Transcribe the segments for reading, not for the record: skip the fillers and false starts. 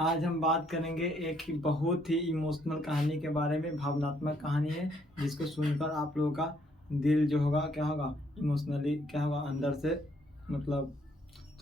आज हम बात करेंगे एक ही बहुत ही इमोशनल कहानी के बारे में। भावनात्मक कहानी है जिसको सुनकर आप लोगों का दिल जो होगा क्या होगा, इमोशनली क्या होगा, अंदर से मतलब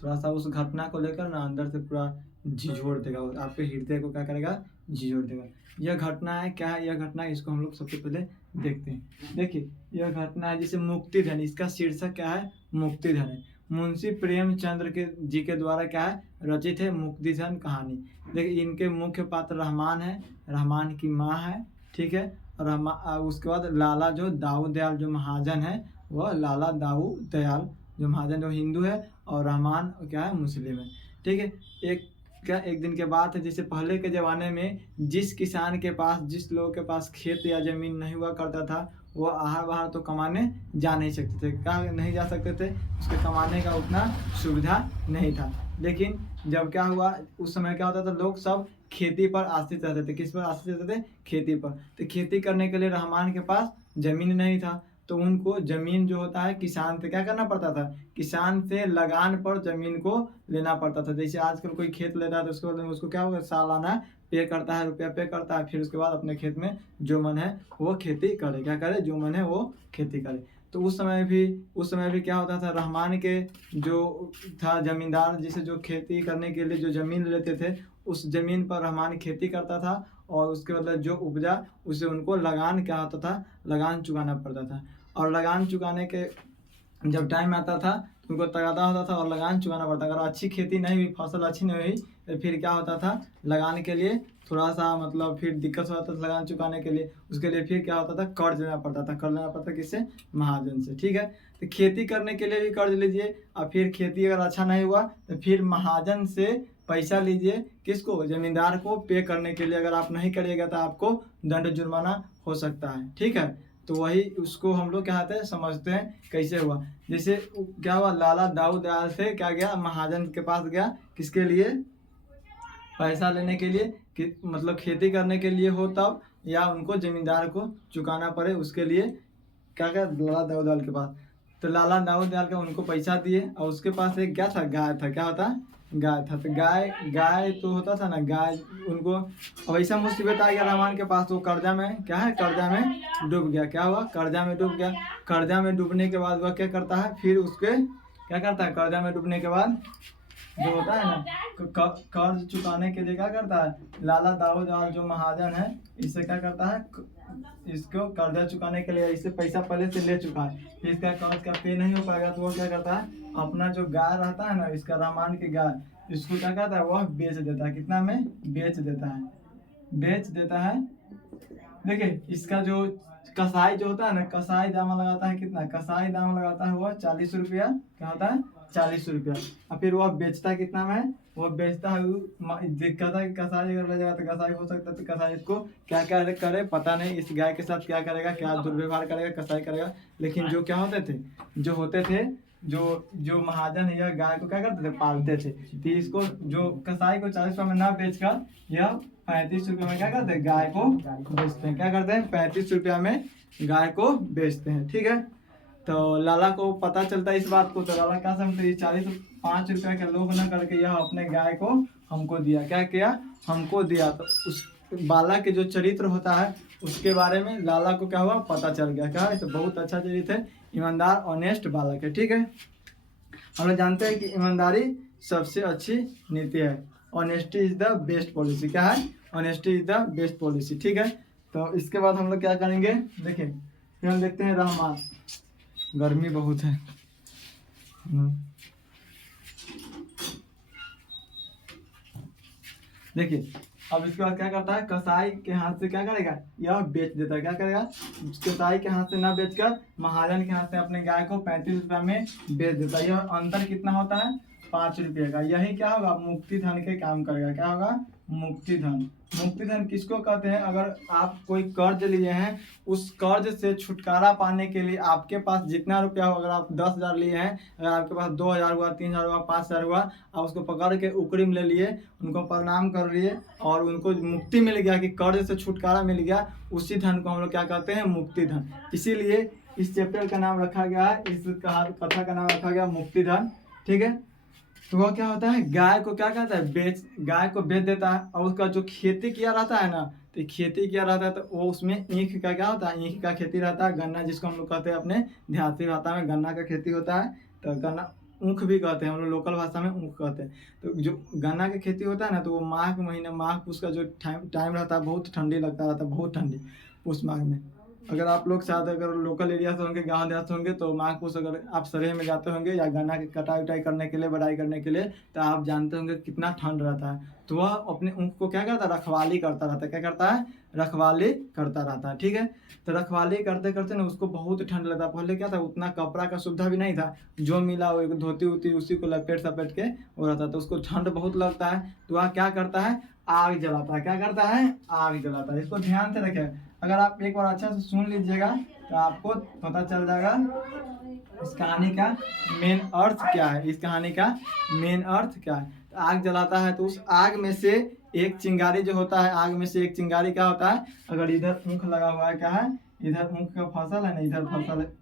थोड़ा सा उस घटना को लेकर ना अंदर से पूरा झिझोड़ देगा, आपके हृदय को क्या करेगा, झिझोड़ देगा। यह घटना है क्या है, यह घटना इसको हम लोग सबसे पहले देखते हैं। देखिए यह घटना है जिसे मुक्तिधन, इसका शीर्षक क्या है, मुक्तिधन है। मुंशी प्रेमचंद्र के जी के द्वारा क्या है, रचित है मुक्तिधन कहानी। देखिए इनके मुख्य पात्र रहमान है, रहमान की माँ है, ठीक है। और उसके बाद लाला जो दाऊ दयाल जो महाजन है, वह लाला दाऊ दयाल जो महाजन जो हिंदू है, और रहमान क्या है, मुस्लिम है, ठीक है। एक दिन के बात है, जैसे पहले के ज़माने में जिस किसान के पास, जिस लोगों के पास खेत या ज़मीन नहीं हुआ करता था, वो आहार बाहर तो कमाने जा नहीं सकते थे। कहाँ नहीं जा सकते थे, उसके कमाने का उतना सुविधा नहीं था। लेकिन जब क्या हुआ, उस समय क्या होता था, लोग सब खेती पर आश्रित रहते थे। किस पर आश्रित रहते थे, खेती पर। तो खेती करने के लिए रहमान के पास ज़मीन नहीं था, तो उनको ज़मीन जो होता है किसान से क्या करना पड़ता था, किसान से लगान पर ज़मीन को लेना पड़ता था। जैसे आजकल कोई खेत लेता है तो उसको क्या होगा, सालाना पे करता है, रुपया पे करता है, फिर उसके बाद अपने खेत में जो मन है वो खेती करे, क्या करे, जो मन है वो खेती करे। तो उस समय भी क्या होता था, रहमान के जो था जमींदार, जिसे जो खेती करने के लिए जो ज़मीन लेते थे, उस ज़मीन पर रहमान खेती करता था, और उसके मतलब जो उपजा उसे उनको लगान क्या होता था, लगान चुकाना पड़ता था। और लगान चुकाने के जब टाइम आता था तो उनको तगादा होता था और लगान चुकाना पड़ता। अगर अच्छी खेती नहीं हुई, फसल अच्छी नहीं हुई, तो फिर क्या होता था, लगान के लिए थोड़ा सा मतलब फिर दिक्कत होता था लगान चुकाने के लिए। उसके लिए फिर क्या होता था, कर्ज लेना पड़ता था। कर्ज लेना पड़ता किससे, महाजन से, ठीक है। तो खेती करने के लिए भी कर्ज लीजिए, और फिर खेती अगर अच्छा नहीं हुआ तो फिर महाजन से पैसा लीजिए, किसको, जमींदार को पे करने के लिए। अगर आप नहीं करिएगा तो आपको दंड जुर्माना हो सकता है, ठीक है। तो वही उसको हम लोग क्या कहते हैं, समझते हैं कैसे हुआ। जैसे क्या हुआ, लाला दाऊ दयाल से क्या गया, महाजन के पास गया, किसके लिए, पैसा लेने के लिए, कि मतलब खेती करने के लिए हो तब, या उनको जमींदार को चुकाना पड़े उसके लिए क्या क्या, लाला दाऊ दयाल के पास। तो लाला दाऊ दयाल का उनको पैसा दिए, और उसके पास एक क्या था, गाय था, क्या होता, गाय था। तो गाय गाय तो होता था ना, गाय उनको अब ऐसा मुसीबत आ गया रहमान के पास, तो कर्जा में क्या है, कर्जा में डूब गया। क्या हुआ, कर्जा में डूब गया। कर्जा में डूबने के बाद वह क्या करता है, फिर उसके क्या करता है, कर्जा में डूबने के बाद जो होता है ना, कर्ज चुकाने के लिए क्या करता है, लाला दाऊ दयाल जो महाजन है, इससे क्या करता है, इसको कर्जा चुकाने के लिए इससे पैसा पहले से ले चुका है, फिर इसका कर्ज का पे नहीं हो पाएगा, तो वो क्या करता है, अपना जो गाय रहता है ना, इसका रहमान की गाय, इसको क्या करता है, वह बेच देता है। कितना में बेच देता है, बेच देता है। देखिए इसका जो कसाई जो होता है ना, कसाई दाम लगाता है, कितना कसाई दाम लगाता है, वह 40 रुपया, क्या होता है, 40 रुपया। और फिर वह बेचता है कितना में, वो बेचता है, दिक्कत है कि कसाई अगर ले जाएगा तो कसाई हो सकता है, तो कसाई इसको क्या क्या करे पता नहीं, इस गाय के साथ क्या करेगा, क्या दुर्व्यवहार करेगा, कसाई करेगा। लेकिन जो क्या होते थे, जो होते थे, जो जो महाजन है, यह गाय को क्या करते थे, पालते थे। तो इसको जो कसाई को 40 रुपये में ना बेचकर यह 35 रुपये में क्या करते हैं, गाय को बेचते हैं। क्या करते हैं, 35 रुपया में गाय को बेचते हैं, ठीक है। तो लाला को पता चलता है इस बात को, तो लाला क्या समझते हैं, 45 रुपया के लोभ न करके यह अपने गाय को हमको दिया, क्या किया, हमको दिया। तो उस बाला के जो चरित्र होता है उसके बारे में लाला को क्या हुआ, पता चल गया। क्या है, तो बहुत अच्छा चरित्र है, ईमानदार ऑनेस्ट बालक है, ठीक है। हम लोग जानते हैं कि ईमानदारी सबसे अच्छी नीति है। Honesty is the best policy, क्या है, honesty is the best policy, ठीक है। तो इसके बाद हम लोग क्या करेंगे, देखिए फिर हम देखते हैं रहमान। गर्मी बहुत है। देखिए अब इसके बाद क्या करता है, कसाई के हाथ से क्या करेगा, यह बेच देता है। क्या करेगा, कसाई के हाथ से ना बेचकर महाजन के हाथ से अपने गाय को 35 रुपया में बेच देता है। यह अंतर कितना होता है, 5 रुपये का। यही क्या होगा, मुक्ति धन के काम करेगा। क्या होगा, मुक्ति धन। मुक्ति धन किसको कहते हैं, अगर आप कोई कर्ज लिए हैं, उस कर्ज से छुटकारा पाने के लिए आपके पास जितना रुपया हो, अगर आप 10,000 लिए हैं, अगर आपके पास 2,000 हुआ, 3,000 हुआ, 5,000 हुआ, आप उसको पकड़ के उकरी में ले लिए, उनको प्रणाम कर लिए, और उनको मुक्ति मिल गया कि कर्ज से छुटकारा मिल गया, उसी धन को हम लोग क्या कहते हैं, मुक्ति धन। इसीलिए इस चैप्टर का नाम रखा गया है, इस कथा का नाम रखा गया मुक्ति धन, ठीक है। तो वह क्या होता है, गाय को क्या कहता है, गाय को बेच देता है। और उसका जो खेती किया रहता है ना, तो खेती किया रहता है तो वो उसमें ईख का क्या होता है, ईख का खेती रहता है। गन्ना जिसको हम लोग कहते हैं अपने देहाती भाषा में गन्ना का खेती होता है। तो गन्ना ऊख भी कहते हैं, हम लोग लोकल भाषा में ऊख कहते हैं। तो जो गन्ना का खेती होता है ना, तो वो माघ महीना, माघ उसका जो टाइम रहता है, बहुत ठंडी लगता रहता है, बहुत ठंडी उस माघ में। अगर आप लोग शायद अगर लोकल एरिया से होंगे, गांव देहात से होंगे, तो माघ पूस अगर आप सरेह में जाते होंगे या गन्ना की कटाई उटाई करने के लिए, बढ़ाई करने के लिए, तो आप जानते होंगे कितना ठंड रहता है। तो वह अपने ऊँट को क्या करता है, रखवाली करता रहता है। क्या करता है, रखवाली करता रहता है, ठीक है। तो रखवाली करते करते ना उसको बहुत ठंड लगता है। पहले क्या था, उतना कपड़ा का सुविधा भी नहीं था, जो मिला वो एक धोती उती उसी को लपेट सपेट के वो रहता, तो उसको ठंड बहुत लगता है। तो वह क्या करता है, आग जलाता है। क्या करता है, आग जलाता है। इसको ध्यान से रखें, अगर आप एक बार अच्छा से सुन लीजिएगा तो आपको पता चल जाएगा इस कहानी का मेन अर्थ क्या है, इस कहानी का मेन अर्थ क्या है। तो आग जलाता है, तो उस आग में से एक चिंगारी जो होता है, आग में से एक चिंगारी क्या होता है, अगर इधर ऊँख लगा हुआ है, क्या है, इधर ऊँख का फसल है ना, इधर फसल है,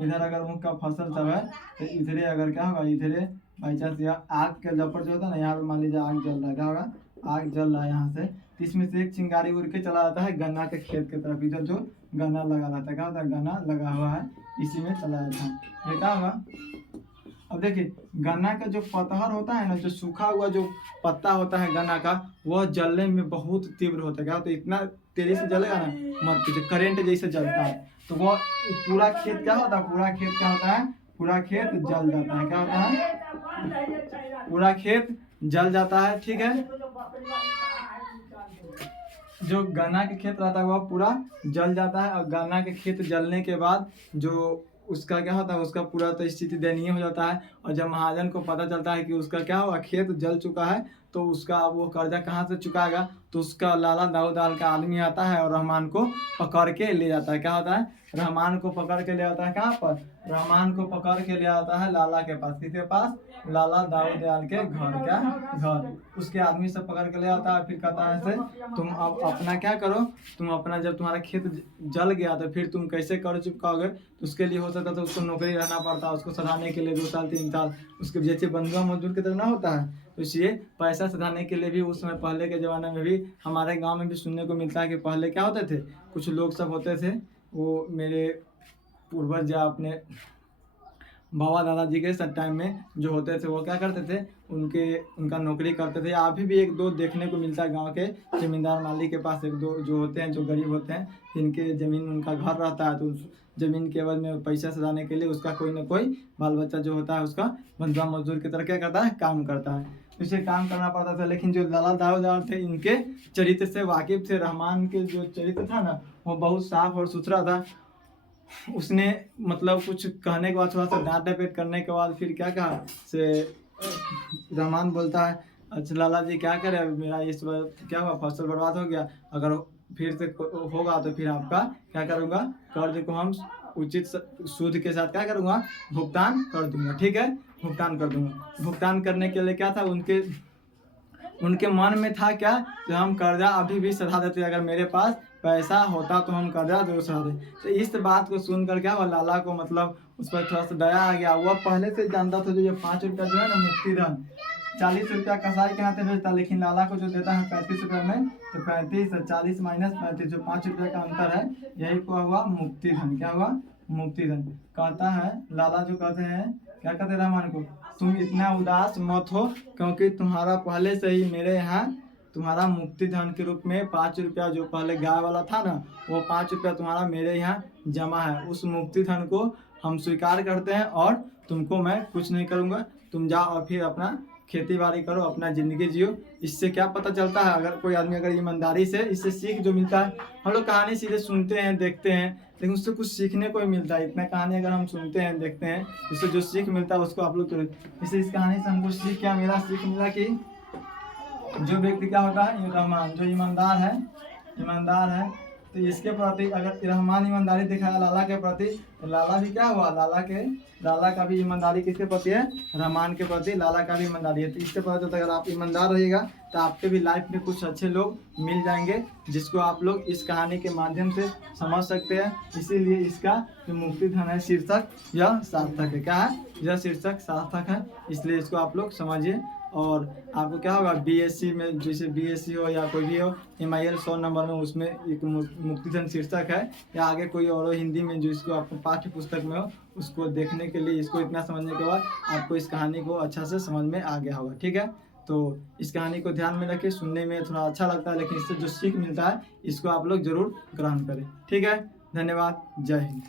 इधर अगर ऊँख का फसल सब है, तो इधरे अगर क्या होगा, इधरे बाई चांस यहाँ आग के लपट जो होता है ना, यहाँ पे मान लीजिए आग जल रहा है, क्या होगा, आग जल रहा है यहाँ से, तो इसमें से एक चिंगारी उड़ के चला जाता है गन्ना के खेत की तरफ। इधर जो गन्ना लगा रहता है, क्या होता है, गन्ना लगा हुआ है, इसी में चला जाता है। ये क्या होगा, अब देखिए गन्ना का जो पतहर होता है ना, जो सूखा हुआ जो पत्ता होता है गन्ना का, वह जलने में बहुत तीव्र होता है। क्या होता है, इतना तेजी से जलेगा ना, मत पूछिए, करंट जैसे जलता है। तो वह पूरा खेत क्या होता है, पूरा खेत क्या होता है, पूरा खेत जल जाता है। क्या होता है, पूरा खेत जल जाता है, ठीक है। जो गन्ना के खेत रहता है वह पूरा जल जाता है। और गन्ना के खेत जलने के बाद जो उसका क्या होता है, उसका पूरा तो स्थिति दयनीय हो जाता है। और जब महाजन को पता चलता है कि उसका क्या हुआ, खेत जल चुका है, तो उसका अब वो कर्जा कहाँ से चुकाएगा, तो उसका लाला दाऊदाल का आदमी आता है और रहमान को पकड़ के ले जाता है। क्या होता है, रहमान को पकड़ के ले आता है, कहाँ पर, रहमान को पकड़ के ले आता है लाला के पास। किसके पास, लाला दाऊदयाल के घर, क्या घर, उसके आदमी से पकड़ के ले आता है। फिर कहता है से तुम अब अपना क्या करो, तुम अपना जब तुम्हारा खेत जल गया तो फिर तुम कैसे कर चुकाओगे, तो उसके लिए हो सकता तो उसको नौकरी रहना पड़ता है, उसको सधाने के लिए 2 साल 3 साल, उसके जैसे बंधुआ मजदूर की तरह ना होता है। तो इसलिए पैसा सधाने के लिए भी उस समय पहले के ज़माने में भी हमारे गांव में भी सुनने को मिलता है कि पहले क्या होते थे, कुछ लोग सब होते थे, वो मेरे पूर्वज या अपने बाबा दादाजी के टाइम में जो होते थे वो क्या करते थे, उनका नौकरी करते थे। अभी भी 1-2 देखने को मिलता है गांव के जमींदार मालिक के पास, 1-2 जो होते हैं, जो गरीब होते हैं, जिनके ज़मीन उनका घर रहता है, तो उस ज़मीन के एवज में पैसा सधाने के लिए उसका कोई ना कोई बाल बच्चा जो होता है उसका बंधुआ मजदूर की तरह क्या करता है, काम करता है। इसे काम करना पड़ता था। लेकिन जो लाला दाऊदार थे, इनके चरित्र से वाकिफ थे। रहमान के जो चरित्र था ना, वो बहुत साफ और सुथरा था। उसने मतलब कुछ कहने के बाद, थोड़ा सा डांट डपेट करने के बाद फिर क्या कहा से, रहमान बोलता है, अच्छा लाला जी क्या करें, अभी मेरा इस बार क्या हुआ, फसल बर्बाद हो गया, अगर फिर से होगा तो फिर आपका क्या करूँगा, कर्ज को हम उचित सूद के साथ क्या करूँगा, भुगतान कर दूंगा, ठीक है, भुगतान कर दूंगा। भुगतान करने के लिए क्या था, उनके मन में था क्या, कि हम कर्जा अभी भी सधा देते, अगर मेरे पास पैसा होता तो हम कर्जा जरूर सधा देते। तो इस बात को सुनकर क्या हुआ, लाला को मतलब उस पर थोड़ा सा दया आ गया। वह पहले से जानता था जो ये 5 रुपया जो है ना मुक्ति धन, 40 रुपया कसाई के हाथ में भेजता, लेकिन लाला को जो देता है 35 रुपये में, तो 35 40 माइनस 35 जो 5 रुपये का अंतर है, यही को हुआ मुक्ति धन। क्या हुआ, मुक्ति धन। कहता है लाला जो कहते हैं, क्या कहते हैं रहमान को, तुम इतना उदास मत हो, क्योंकि तुम्हारा पहले से ही मेरे यहाँ तुम्हारा मुक्ति धन के रूप में 5 रुपया जो पहले गाय वाला था ना, वो 5 रुपया तुम्हारा मेरे यहाँ जमा है। उस मुक्ति धन को हम स्वीकार करते हैं और तुमको मैं कुछ नहीं करूँगा, तुम जाओ और फिर अपना खेती बाड़ी करो, अपना ज़िंदगी जियो। इससे क्या पता चलता है, अगर कोई आदमी अगर ईमानदारी से, इससे सीख जो मिलता है, हम लोग कहानी सीधे सुनते हैं देखते हैं, लेकिन उससे कुछ सीखने को ही मिलता है। इतना कहानी अगर हम सुनते हैं देखते हैं, उससे जो सीख मिलता है उसको आप लोग तो, इससे इस कहानी से हमको सीख क्या मिला, सीख मिला कि जो व्यक्ति क्या होता है, ये रहमान जो ईमानदार है, तो इसके प्रति अगर रहमान ईमानदारी दिखाया लाला के प्रति, तो लाला भी क्या हुआ, लाला का भी ईमानदारी किसके प्रति है, रहमान के प्रति लाला का भी ईमानदारी है। तो इससे पता चलता है अगर आप ईमानदार रहिएगा तो आपके भी लाइफ में कुछ अच्छे लोग मिल जाएंगे, जिसको आप लोग इस कहानी के माध्यम से समझ सकते हैं। इसीलिए इसका जो मुक्तिधन है शीर्षक यह सार्थक है। क्या है, यह शीर्षक सार्थक है, इसलिए इसको आप लोग समझिए। और आपको क्या होगा, बीएससी में जैसे बीएससी हो या कोई भी हो, MIL 100 नंबर में उसमें एक मुक्तिधन शीर्षक है, या आगे कोई और हो हिंदी में जो इसको आपको पाठ्य पुस्तक में हो, उसको देखने के लिए इसको इतना समझने के बाद आपको इस कहानी को अच्छा से समझ में आ गया होगा। ठीक है, तो इस कहानी को ध्यान में रखिए। सुनने में थोड़ा अच्छा लगता है, लेकिन इससे जो सीख मिलता है इसको आप लोग जरूर ग्रहण करें। ठीक है, धन्यवाद, जय हिंद।